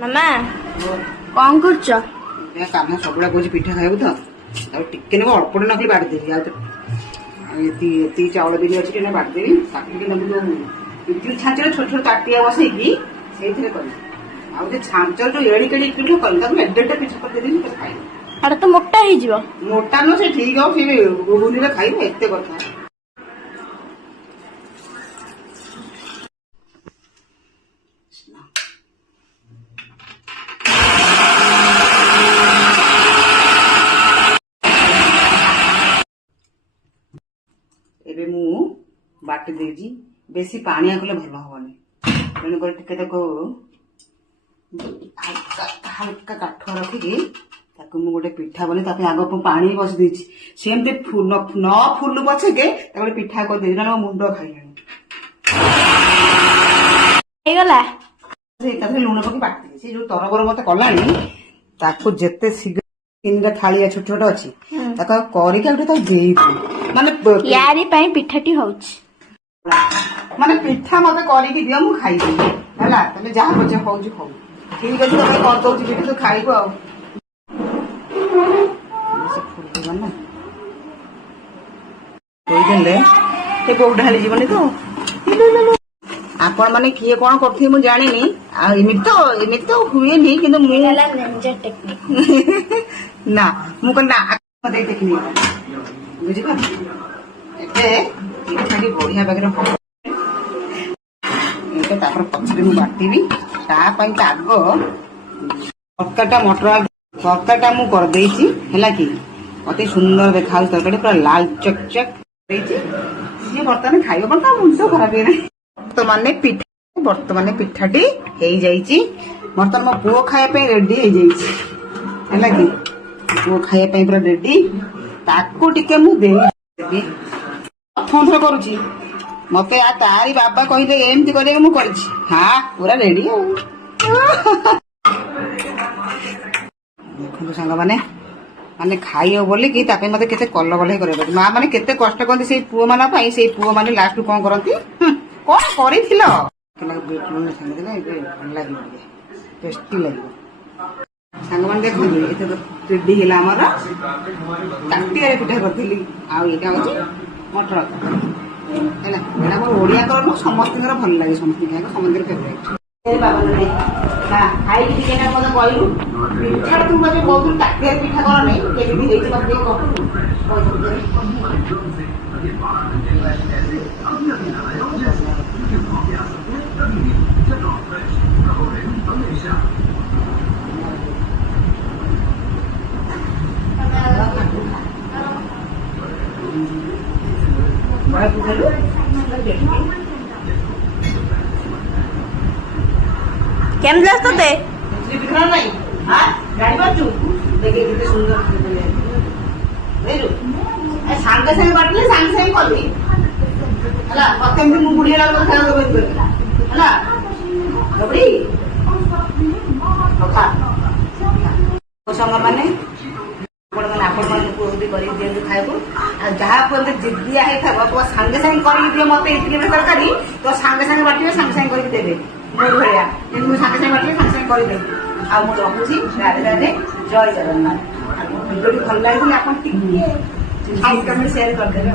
ମାମା କଣ କରୁଛ? କାମ ସବୁବେଳେ କହୁଛି ପିଠା ଖାଇବୁ ତ ଆଉ ଟିକେ ନେବ ଅଳ୍ପ ଟେ ନକଲି ବାଟିଦେବି ଆଉ ଏତିକି ଚାଉଳ ବିରି ଅଛି ଟିକେ ବାଟିଦେବି କାଟିକି ନେବୁ ଯୋଉ ଇଟିଲି ଛାଞ୍ଚରେ ଛୋଟ ଛୋଟ ତାଟିଆ ବସେଇକି ସେଇଥିରେ କରିବି ଆଉ ଯେ ଛାଞ୍ଚରେ ଯୋଉ ଏଡିକି ଏଡିକି ଇଟିଲି କରିବି ତାକୁ ଏଡେଟେ ପିଠା କରିଦେବି ସେ ଖାଇବି। ଆରେ ତ ମୋଟା ହେଇଯିବ। ମୋଟା ନୁହଁ ସେ ଠିକ ହବ ସେ ଗୁଗୁନିରେ ଖାଇବ ଏତେ କଥା। ଏବେ ମୁଁ ବାଟି ଦେଇଛି ବେଶୀ ପାଣିଆ କଲେ ଭଲ ହବନି ତେଣୁକରି ଟିକେ ତାକୁ ହାଲକା କାଠ ରଖିକି ତାକୁ ମୁଁ ଗୋଟେ ପିଠା ବନେଇ ତା ପାଇଁ ଆଗ ପାଣି ବସି ଦେଇଛି ସେମିତି ନ ଫୁଲୁ ପଛକେ ତାକୁ ପିଠା କରିଦେଇଛି ନହେଲେ ମୋ ମୁଣ୍ଡ ଖାଇଲାଣି। ହେଇଗଲା ଏକାଥରେ ଲୁଣ ପକେଇ ବାଟିଦେବି ସେ ଯୋଉ ତରବର ମତେ କଲାଣି ତାକୁ ଯେତେ ଶୀଘ୍ର ତିନିଟା ଥାଳିଆ ଛୋଟ ଛୋଟ ଅଛି ତାକୁ କରିକି ଆଉ ତାକୁ ଦେଇଦେବି ମାନେ ୟାରି ପାଇଁ ପିଠାଟି ହଉଛି ମାନେ ପିଠା ମତେ କରିକି ଦିଅ ମୁଁ ଖାଇବି ହେଲା ତମେ ଯାହା ପଛେ ହଉଛି ହଉ ଠିକ ଅଛି ତମେ କରିଦଉଛି ପିଠା ତୁ ଖାଇବୁ ଆଉ କହିଦେଲେ ସେ କୋଉ ଢାଳି ଯିବନି ତ। ଆପଣ ମାନେ କିଏ କଣ କରୁଥିବେ ମୁଁ ଜାଣିନି ଆଉ ଏମିତି ତ ହୁଏନି କିନ୍ତୁ ମୁଁ ନା ମୁଁ କହିଲି ନା ଟେକ୍ନିକ ବୁଝିପାରୁଛି ଏବେ ପିଠାଟି ବଢିଆ ବାଗରେ ଏଇଟା ତାପରେ ପଛରେ ମୁଁ ବାଟିବି ତା ପାଇଁ ତ ଆଗ ତରକାରୀଟା ମୁଁ କରିଦେଇଛି ହେଲା କି ଅତି ସୁନ୍ଦର ଦେଖାଯାଉଛି ତରକାରୀ ପୁରା ଲାଲ ଚକ୍ ଚକ୍ ଦେଇଛି ସିଏ ବର୍ତ୍ତମାନ ଖାଇବ କଣ ତା ମୁଣ୍ଡ ଖରାପ ହେଇନାହିଁ। ବର୍ତ୍ତମାନ ପିଠାଟି ହେଇଯାଇଛି ବର୍ତ୍ତମାନ ମୋ ପୁଅ ଖାଇବା ପାଇଁ ରେଡି ହେଇଯାଇଛି ହେଲା କି ପୁଅ ଖାଇବା ପାଇଁ ପୁରା ରେଡି ତାକୁ ଟିକେ ମୁଁ ଦେଇଦେବି ପ୍ରଥମ ଥର କରୁଛି ମତେ ତାରି ବାବା କହିଲେ ଏମିତି କରିବାକୁ ମୁଁ କରିଛି ହଁ ପୁରା ରେଡି ଆଉ ଦେଖନ୍ତୁ ସାଙ୍ଗମାନେ ମାନେ ଖାଇବ ବୋଲିକି ତା ପାଇଁ ମତେ କେତେ କଲ ବଲ କରିବାକୁ ମା ମାନେ କେତେ କଷ୍ଟ କରନ୍ତି ସେଇ ପୁଅ ମାନଙ୍କ ପାଇଁ ସେଇ ପୁଅ ମାନେ ଲାଷ୍ଟ କଣ କରନ୍ତି କଣ କରିଥିଲ ଭଲ ଲାଗିବ ଟେଷ୍ଟି ଲାଗିବ ସାଙ୍ଗମାନେ ଦେଖନ୍ତୁ ଏତେ ରେଡି ହେଲା ଆମର ତାଟିଆରେ ପିଠା କରିଥିଲି ଆଉ ଏଇଟା ହଉଛି ମଟର ହେଲା ଏଇଟା ମୋର ଓଡିଆଙ୍କର ନୁହଁ ସମସ୍ତଙ୍କର ଭଲ ଲାଗେ ସମସ୍ତଙ୍କ ଖାଇବାକୁ ସମସ୍ତଙ୍କର ଫେଭରାଇଟ ଖାଇକି ଟିକେ ମତେ କହିଲୁ ପିଠା ତୁ ମତେ କହୁଥିଲୁ ତାଟିଆରେ ପିଠା କର ନାହିଁ କେମିତି ହେଇଛି ମତେ ଟିକେ କେମିତି ଲାଗୁଛି ତତେ? ନାଇଁ ଜାଣିପାରୁଛୁ ଦେଖେ କେତେ ସୁନ୍ଦର ସାଙ୍ଗେ ସାଙ୍ଗେ ବାଟିଲେ ସାଙ୍ଗେ ସାଙ୍ଗେ କଲି ହେଲା ମତେ ଏମିତି ମୁଁ ବୁଢୀ ହେଲା ଖାଇବାକୁ ହେଲା ସାଙ୍ଗମାନେ ଆପଣମାନଙ୍କୁ କୁହନ୍ତି କରିକି ଦିଅନ୍ତୁ ଖାଇବାକୁ ଆଉ ଯାହା କୁହନ୍ତି ଜିଦିଆ ହେଇଥିବ ତୁ ସାଙ୍ଗେ ସାଙ୍ଗେ କରିକି ଦିଅ ମତେ ଇଟିଲି ତରକାରୀ ତ ସାଙ୍ଗେ ସାଙ୍ଗେ ବାଟିବେ ସାଙ୍ଗେ ସାଙ୍ଗେ କରିକି ଦେବେ ମୋ ଭଳିଆ କିନ୍ତୁ ମୁଁ ସାଙ୍ଗେ ସାଙ୍ଗେ ବାଟିବେ ସାଙ୍ଗେ ସାଙ୍ଗେ କରିଦେବି ଆଉ ମୁଁ ରହୁଛି ରାଧେ ରାଧେ ଜୟ ଜଗନ୍ନାଥ ଆଉ ଭିଡ଼ିଓଟି ଭଲ ଲାଗିଥିଲେ ଆପଣ ଟିକେ ସେୟାର କରିଦେବେ।